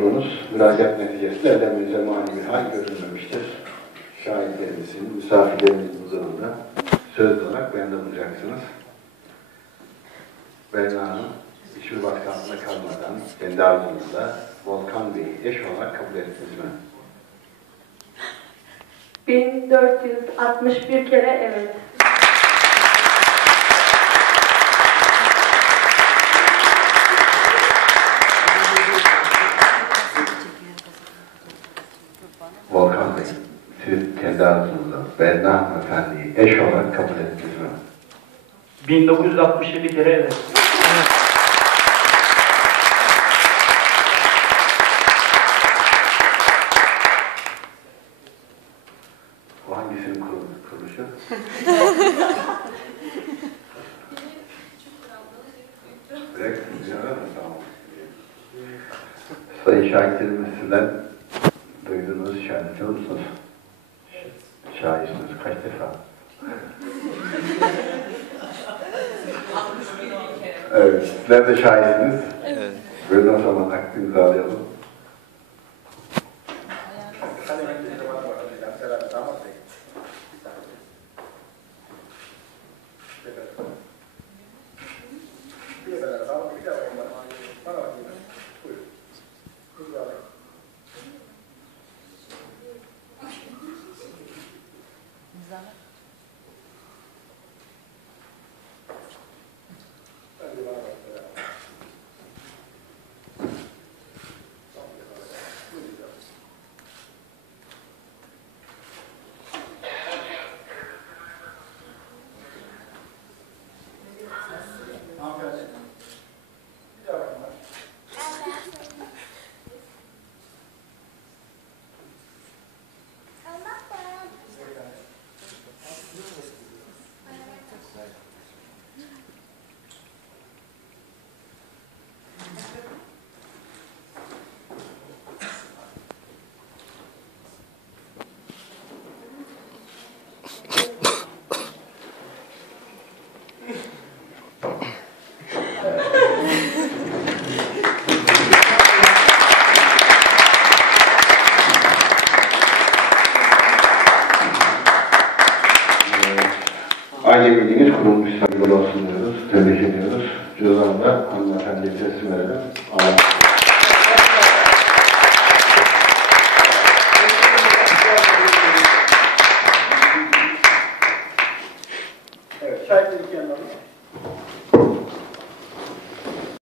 olduğunuz müracaat neticesinde eldeminize mani bir hal görülmemiştir. Şahitlerimizin, misafirlerimizin huzurunda söz olarak bende bulacaksınız. Berna Hanım, hiçbir vakti kalmadan kendi arzunuzla Volkan Bey'i eş olarak kabul ettiniz mi? 1461 kere evet. Volkan Bey, siz kendi arzunuzla Berna Hanımefendi'yi eş olarak kabul ettiniz mi? 1967 kere evet. O hangisinin kurulu- kuruluşu? Bırak, güzel böse muss ich eine Dutzend. Scheiße, das kriegt der Fall. äh, nette Scheiße ist. Ich will noch einmal aktiv sein. Also. Zana? Aile bilginiz kurulmuş saygılı olsun diyoruz. Tebrik ediyoruz. Cüzdan'da hanımefendiye teslim verelim. Allah'a Evet, şahitlik.